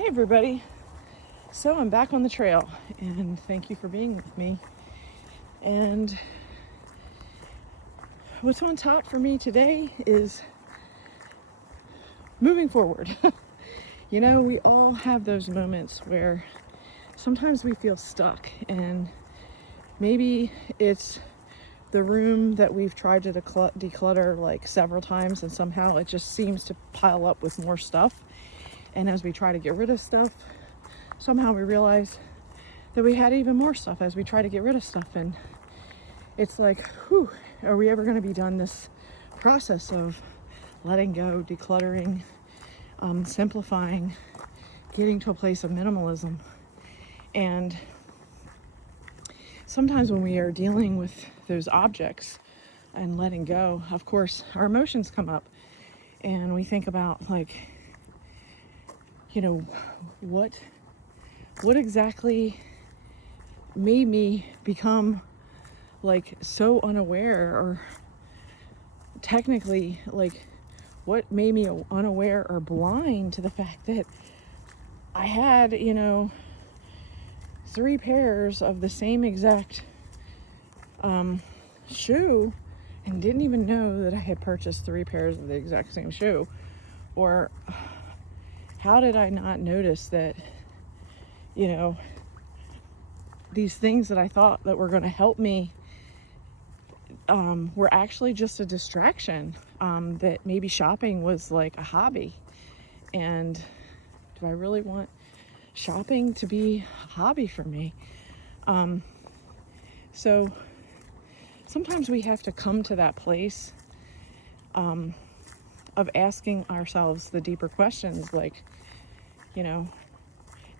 Hey everybody, so I'm back on the trail and thank you for being with me. And what's on top for me today is moving forward. You know, we all have those moments where sometimes we feel stuck, and maybe it's the room that we've tried to declutter like several times, and somehow it just seems to pile up with more stuff. And as we try to get rid of stuff, somehow we realize that we had even more stuff as we try to get rid of stuff. And it's like, whew, are we ever going to be done this process of letting go, decluttering, simplifying, getting to a place of minimalism? And sometimes when we are dealing with those objects and letting go, of course, our emotions come up and we think about, like, you know, what exactly made me become like so unaware, or technically, like, what made me unaware or blind to the fact that I had, 3 pairs of the same exact shoe and didn't even know that I had purchased 3 pairs of the exact same shoe. Or how did I not notice that, these things that I thought that were going to help me were actually just a distraction, that maybe shopping was like a hobby. And do I really want shopping to be a hobby for me? So sometimes we have to come to that place of asking ourselves the deeper questions, like,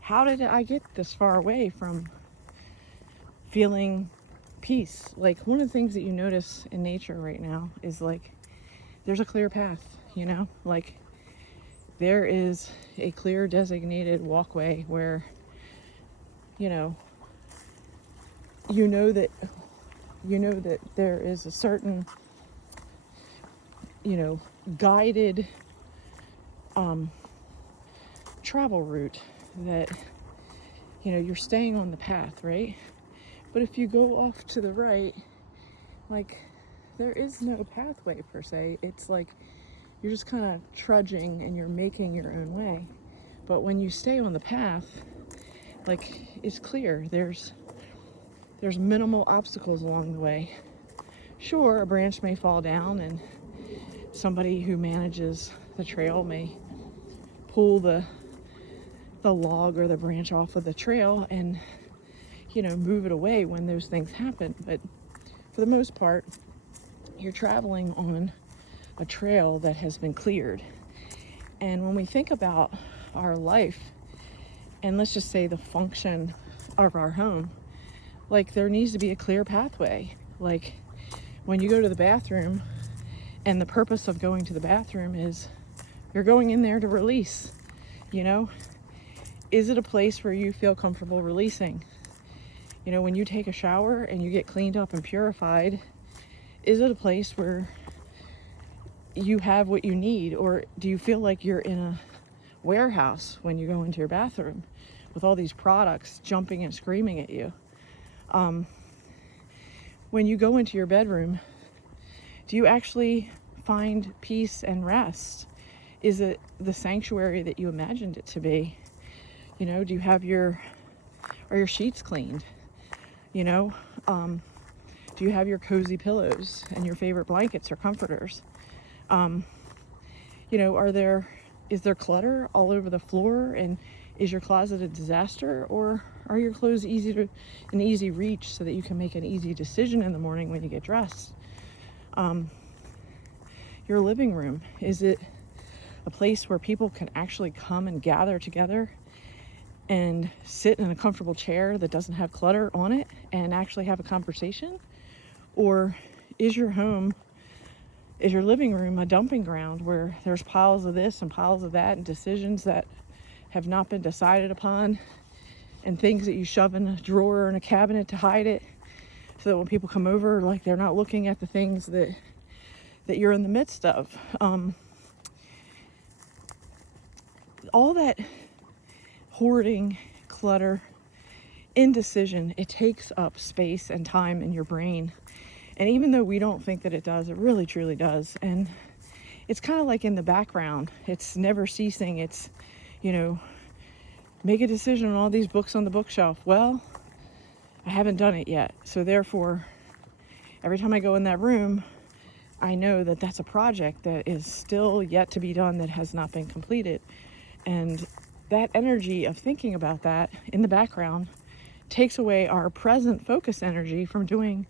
how did I get this far away from feeling peace? Like, one of the things that you notice in nature right now is, like, there's a clear path, like there is a clear designated walkway where you know that there is a certain guided travel route, that you're staying on the path, right? But if you go off to the right, like, there is no pathway per se. It's like you're just kind of trudging and you're making your own way. But when you stay on the path, like, it's clear. There's minimal obstacles along the way. Sure, a branch may fall down and somebody who manages the trail may pull the log or the branch off of the trail and move it away when those things happen. But for the most part, you're traveling on a trail that has been cleared. And when we think about our life, and let's just say the function of our home, like, there needs to be a clear pathway. Like, when you go to the bathroom, and the purpose of going to the bathroom is you're going in there to release, is it a place where you feel comfortable releasing? When you take a shower and you get cleaned up and purified, is it a place where you have what you need? Or do you feel like you're in a warehouse when you go into your bathroom with all these products jumping and screaming at you? When you go into your bedroom, do you actually find peace and rest? Is it the sanctuary that you imagined it to be? Do you have your sheets cleaned? Do you have your cozy pillows and your favorite blankets or comforters? Is there clutter all over the floor, and is your closet a disaster? Or are your clothes an easy reach so that you can make an easy decision in the morning when you get dressed? Your living room, is it a place where people can actually come and gather together and sit in a comfortable chair that doesn't have clutter on it and actually have a conversation? Or is your living room a dumping ground where there's piles of this and piles of that, and decisions that have not been decided upon, and things that you shove in a drawer or in a cabinet to hide it, so that when people come over, like, they're not looking at the things that you're in the midst of? All that hoarding, clutter, indecision, it takes up space and time in your brain. And even though we don't think that it does, it really truly does. And it's kind of like in the background. It's never ceasing. It's, you know, make a decision on all these books on the bookshelf. Well, I haven't done it yet. So therefore, every time I go in that room, I know that that's a project that is still yet to be done, that has not been completed. And that energy of thinking about that in the background takes away our present focus energy from doing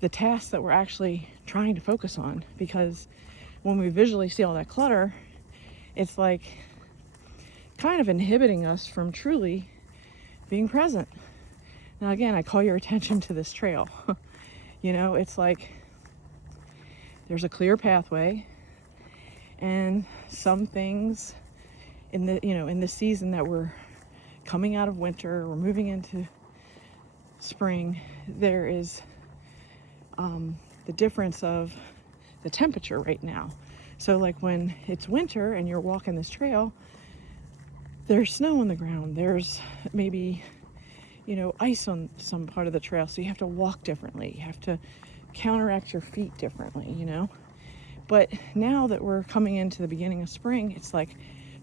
the tasks that we're actually trying to focus on. Because when we visually see all that clutter, it's like kind of inhibiting us from truly being present. Now again, I call your attention to this trail. You know, it's like there's a clear pathway, and some things in the, you know, in the season that we're coming out of winter, we're moving into spring, there is the difference of the temperature right now. So like when it's winter and you're walking this trail, there's snow on the ground, there's maybe, you know, ice on some part of the trail, so you have to walk differently, you have to counteract your feet differently, you know. But now that we're coming into the beginning of spring, it's like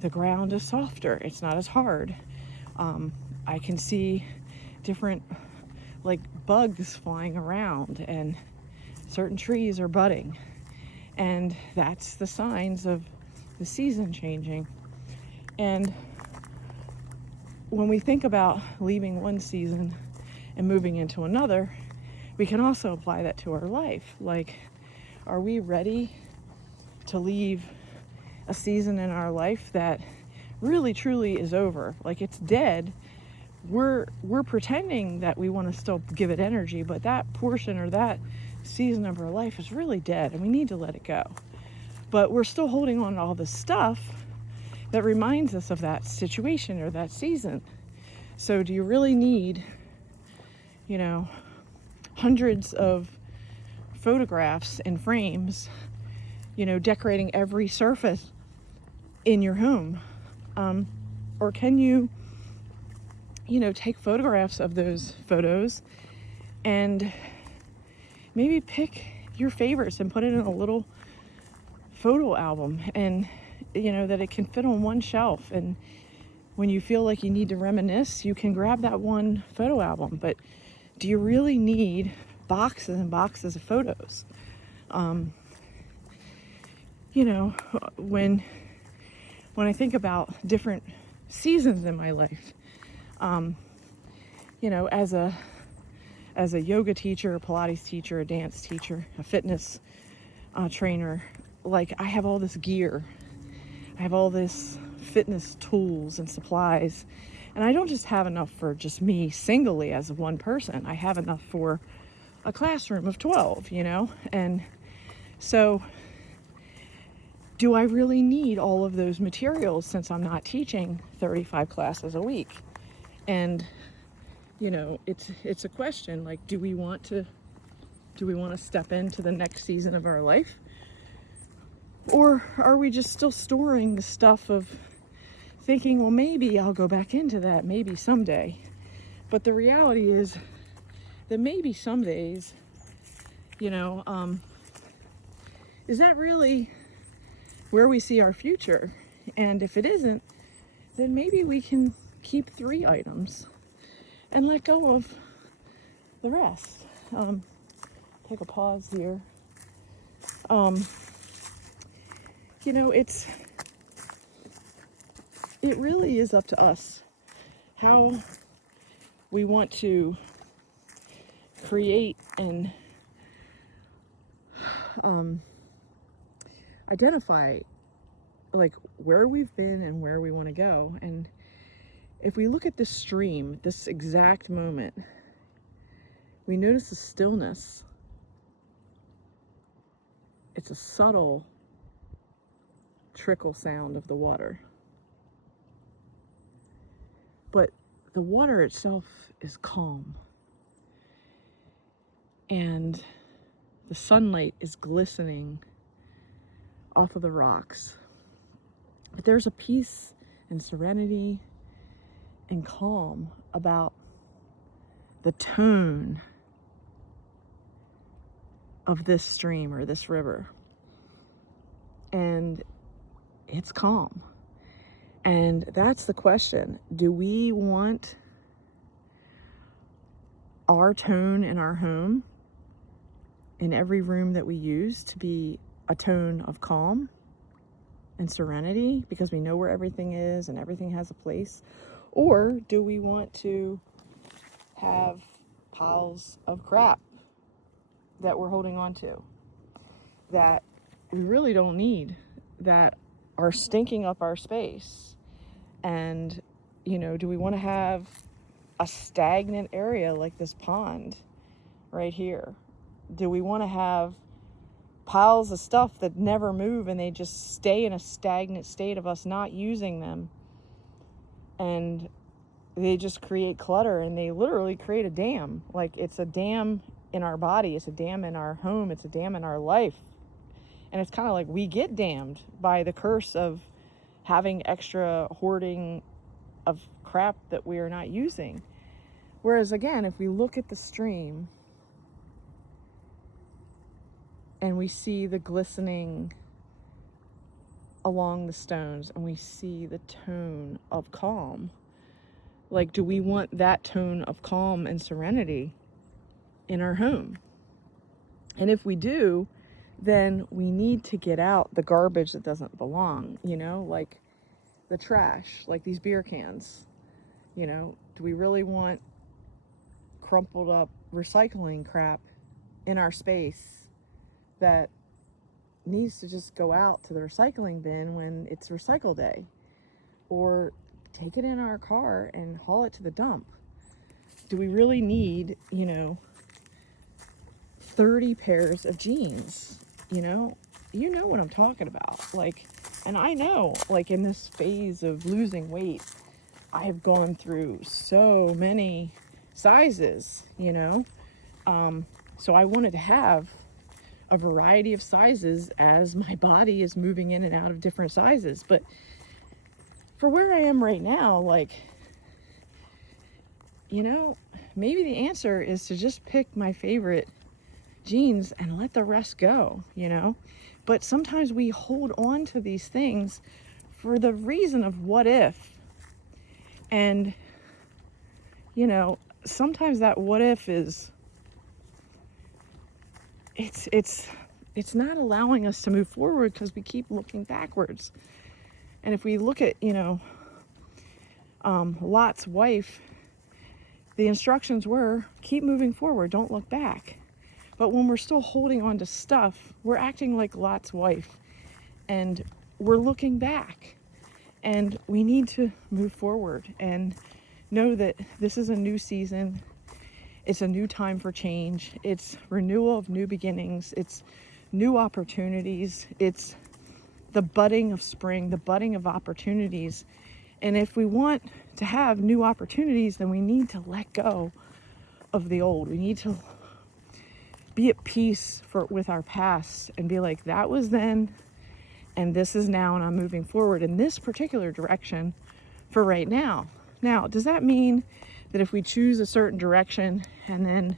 the ground is softer, it's not as hard. I can see different like bugs flying around, and certain trees are budding, and that's the signs of the season changing. And when we think about leaving one season and moving into another, we can also apply that to our life. Like, are we ready to leave a season in our life that really truly is over? Like, it's dead. We're pretending that we want to still give it energy, but that portion or that season of our life is really dead, and we need to let it go. But we're still holding on to all this stuff that reminds us of that situation or that season. So do you really need, you know, hundreds of photographs and frames, you know, decorating every surface in your home? Or can you, you know, take photographs of those photos and maybe pick your favorites and put it in a little photo album, and, you know, that it can fit on one shelf. And when you feel like you need to reminisce, you can grab that one photo album. But do you really need boxes and boxes of photos? You know, when I think about different seasons in my life, you know, as a yoga teacher, a Pilates teacher, a dance teacher, a fitness trainer, like, I have all this gear, I have all this fitness tools and supplies, and I don't just have enough for just me singly as one person. I have enough for a classroom of 12, you know. And so do I really need all of those materials, since I'm not teaching 35 classes a week? And, you know, it's a question, like, do we want to step into the next season of our life? Or are we just still storing the stuff of thinking, well, maybe I'll go back into that, maybe someday? But the reality is that maybe some days, you know, is that really where we see our future? And if it isn't, then maybe we can keep 3 items and let go of the rest. Take a pause here. You know, it really is up to us how we want to create and identify, like, where we've been and where we want to go. And if we look at this stream, this exact moment, we notice the stillness. It's a subtle trickle sound of the water, but the water itself is calm, and the sunlight is glistening off of the rocks. But there's a peace and serenity and calm about the tone of this stream or this river. And it's calm. And that's the question. Do we want our tone in our home, in every room that we use, to be a tone of calm and serenity because we know where everything is and everything has a place? Or do we want to have piles of crap that we're holding on to that we really don't need, that are stinking up our space? And, do we want to have a stagnant area like this pond right here? Do we want to have piles of stuff that never move and they just stay in a stagnant state of us not using them? And they just create clutter, and they literally create a dam. Like, it's a dam in our body, it's a dam in our home, it's a dam in our life. And it's kind of like we get damned by the curse of having extra hoarding of crap that we are not using. Whereas, again, if we look at the stream and we see the glistening along the stones and we see the tone of calm, like, do we want that tone of calm and serenity in our home? And if we do, then we need to get out the garbage that doesn't belong, like the trash, like these beer cans. Do we really want crumpled up recycling crap in our space that needs to just go out to the recycling bin when it's recycle day? Or take it in our car and haul it to the dump? Do we really need, 30 pairs of jeans? You know what I'm talking about. Like, and I know, like, in this phase of losing weight, I have gone through so many sizes, so I wanted to have a variety of sizes as my body is moving in and out of different sizes. But for where I am right now, like, maybe the answer is to just pick my favorite jeans and let the rest go, But sometimes we hold on to these things for the reason of what if. And, sometimes that what if is, it's not allowing us to move forward because we keep looking backwards. And if we look at, Lot's wife, the instructions were keep moving forward, don't look back. But when we're still holding on to stuff, we're acting like Lot's wife and we're looking back. And we need to move forward and know that this is a new season. It's a new time for change. It's renewal of new beginnings. It's new opportunities. It's the budding of spring, the budding of opportunities. And if we want to have new opportunities, then we need to let go of the old. We need to be at peace with our past and be like, that was then and this is now, and I'm moving forward in this particular direction for right now. Now, does that mean that if we choose a certain direction and then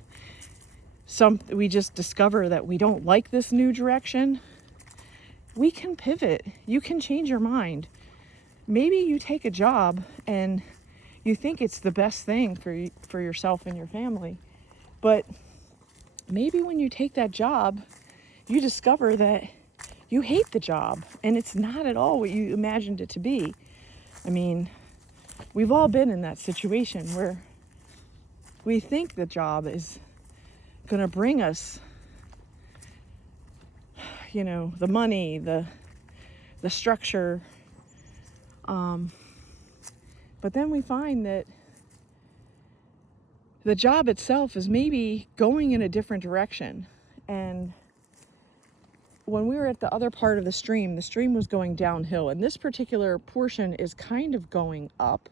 we just discover that we don't like this new direction, we can pivot. You can change your mind. Maybe you take a job and you think it's the best thing for yourself and your family, but maybe when you take that job, you discover that you hate the job and it's not at all what you imagined it to be. I mean, we've all been in that situation where we think the job is going to bring us, the money, the structure. But then we find that the job itself is maybe going in a different direction. And when we were at the other part of the stream was going downhill, and this particular portion is kind of going up,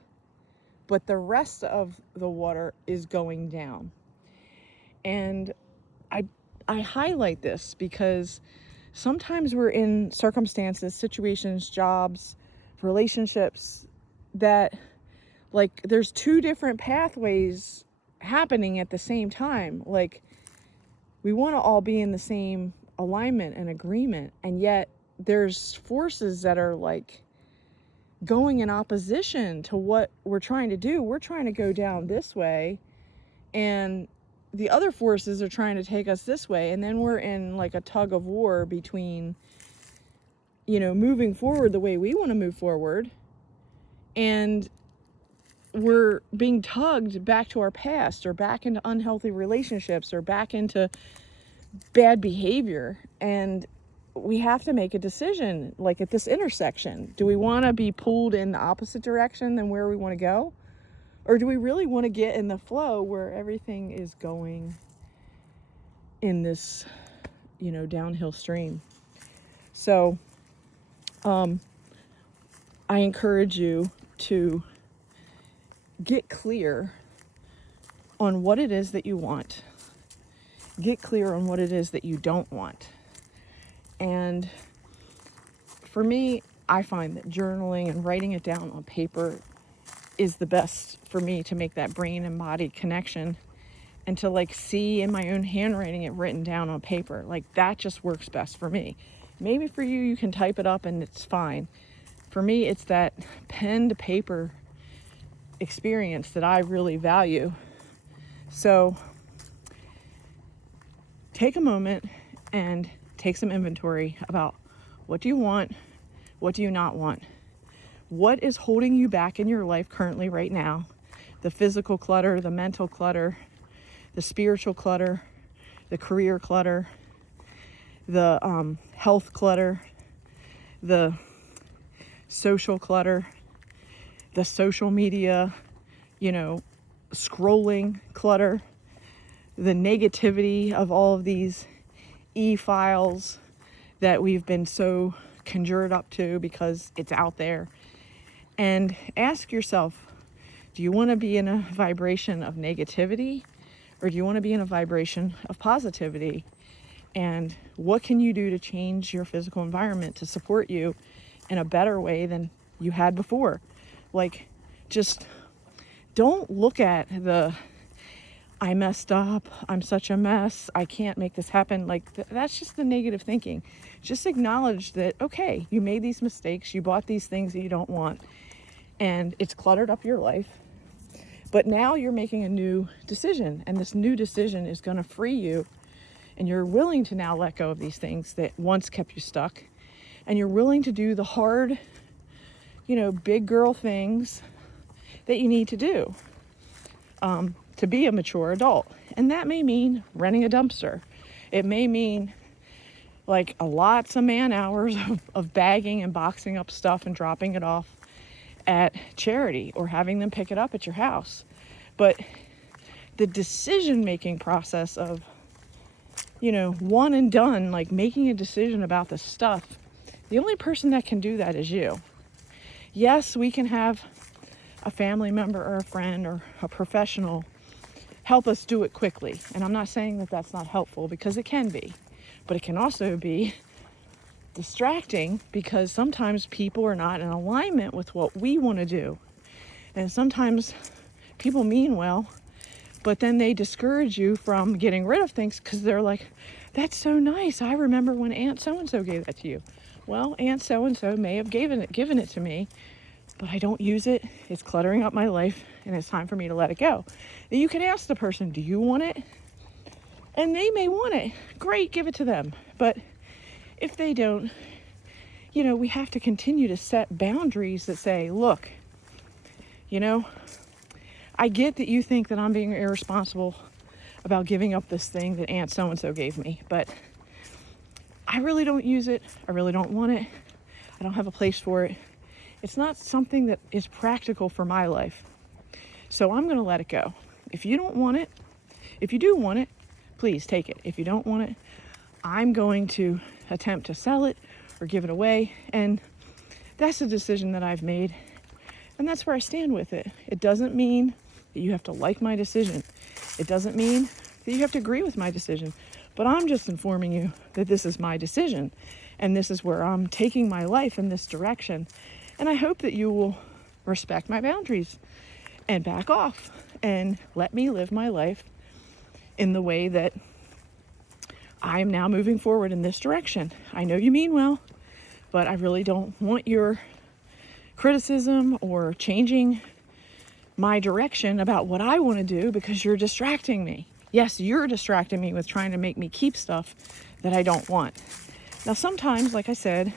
but the rest of the water is going down. And I highlight this because sometimes we're in circumstances, situations, jobs, relationships that Like, there's two different pathways happening at the same time. Like, we want to all be in the same alignment and agreement, and yet there's forces that are like going in opposition to what we're trying to do. We're trying to go down this way, and the other forces are trying to take us this way, and then we're in like a tug of war between, you know, moving forward the way we want to move forward, and we're being tugged back to our past, or back into unhealthy relationships, or back into bad behavior. And we have to make a decision, like at this intersection. Do we want to be pulled in the opposite direction than where we want to go? Or do we really want to get in the flow where everything is going in this, you know, downhill stream? So, I encourage you to get clear on what it is that you want. Get clear on what it is that you don't want. And for me, I find that journaling and writing it down on paper is the best for me to make that brain and body connection, and to like see in my own handwriting it written down on paper. Like, that just works best for me. Maybe for you, you can type it up and it's fine. For me, it's that pen to paper experience that I really value. So take a moment and take some inventory about, what do you want? What do you not want? What is holding you back in your life currently right now? The physical clutter, the mental clutter, the spiritual clutter, the career clutter, the health clutter, the social clutter, the social media, you know, scrolling clutter, the negativity of all of these e-files that we've been so conjured up to because it's out there. And ask yourself, do you want to be in a vibration of negativity, or do you want to be in a vibration of positivity? And what can you do to change your physical environment to support you in a better way than you had before? Like, just don't look at the, I messed up, I'm such a mess, I can't make this happen. Like, that's just the negative thinking. Just acknowledge that, okay, you made these mistakes, you bought these things that you don't want, and it's cluttered up your life. But now you're making a new decision, and this new decision is going to free you, and you're willing to now let go of these things that once kept you stuck, and you're willing to do the hard, you know, big girl things that you need to do to be a mature adult. And that may mean renting a dumpster. It may mean like lots of man hours of bagging and boxing up stuff and dropping it off at charity, or having them pick it up at your house. But the decision-making process of, you know, one and done, like making a decision about the stuff, the only person that can do that is you. Yes, we can have a family member or a friend or a professional help us do it quickly. And I'm not saying that that's not helpful, because it can be. But it can also be distracting, because sometimes people are not in alignment with what we want to do. And sometimes people mean well, but then they discourage you from getting rid of things because they're like, that's so nice, I remember when Aunt so-and-so gave that to you. Well, Aunt so-and-so may have given it to me, but I don't use it. It's cluttering up my life, and it's time for me to let it go. And you can ask the person, do you want it? And they may want it. Great, give it to them. But if they don't, you know, we have to continue to set boundaries that say, look, you know, I get that you think that I'm being irresponsible about giving up this thing that Aunt so-and-so gave me, but I really don't use it. I really don't want it. I don't have a place for it. It's not something that is practical for my life. So I'm going to let it go. If you don't want it, if you do want it, please take it. If you don't want it, I'm going to attempt to sell it or give it away. And that's a decision that I've made. And that's where I stand with it. It doesn't mean that you have to like my decision. It doesn't mean that you have to agree with my decision. But I'm just informing you that this is my decision. And this is where I'm taking my life in this direction. And I hope that you will respect my boundaries. and back off and let me live my life in the way that I am now moving forward in this direction. I know you mean well, but I really don't want your criticism or changing my direction about what I want to do because you're distracting me. Yes, you're distracting me with trying to make me keep stuff that I don't want. Now, sometimes, like I said,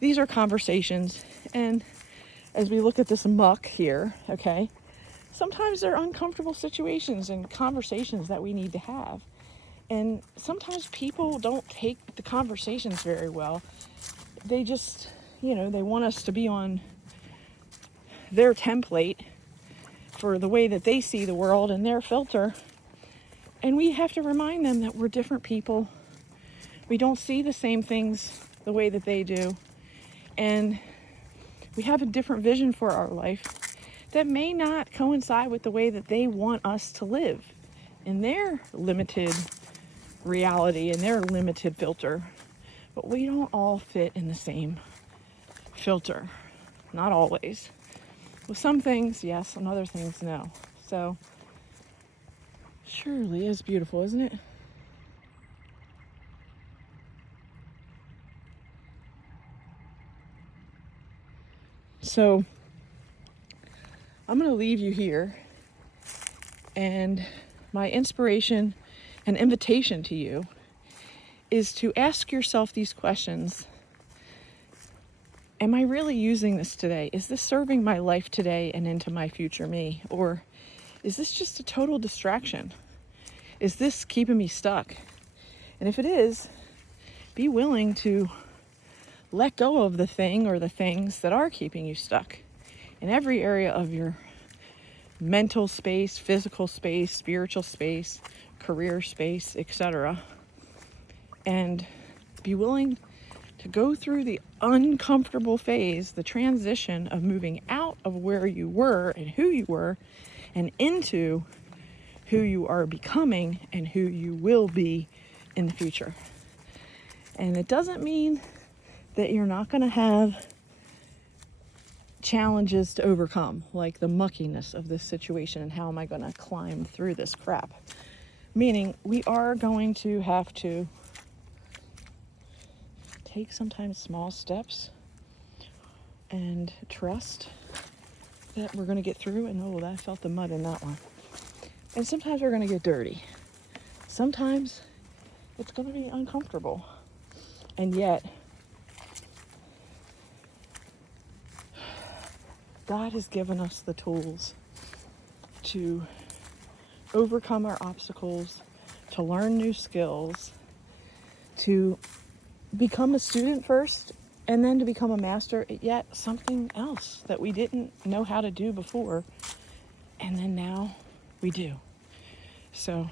these are conversations, and as we look at this muck here, okay, sometimes they're uncomfortable situations and conversations that we need to have. And sometimes people don't take the conversations very well. They just, they want us to be on their template for the way that they see the world and their filter. And we have to remind them that we're different people. We don't see the same things the way that they do. And we have a different vision for our life that may not coincide with the way that they want us to live in their limited reality and their limited filter. But we don't all fit in the same filter. Not always. With some things, yes, and other things, no. So, surely is beautiful, isn't it? So, I'm going to leave you here, and my inspiration and invitation to you is to ask yourself these questions. Am I really using this today? Is this serving my life today and into my future me? Or is this just a total distraction? Is this keeping me stuck? And if it is, be willing to let go of the thing or the things that are keeping you stuck in every area of your mental space, physical space, spiritual space, career space, etc. And be willing to go through the uncomfortable phase, the transition of moving out of where you were and who you were and into who you are becoming and who you will be in the future. And it doesn't mean that you're not going to have challenges to overcome, like the muckiness of this situation and how am I going to climb through this crap. Meaning we are going to have to take sometimes small steps and trust that we're going to get through. And I felt the mud in that one. And sometimes we're going to get dirty. Sometimes it's going to be uncomfortable. And yet, God has given us the tools to overcome our obstacles, to learn new skills, to become a student first, and then to become a master at yet something else that we didn't know how to do before, and then now we do. So,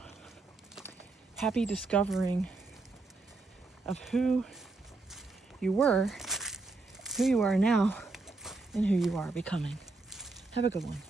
happy discovering of who you were, who you are now, and who you are becoming. Have a good one.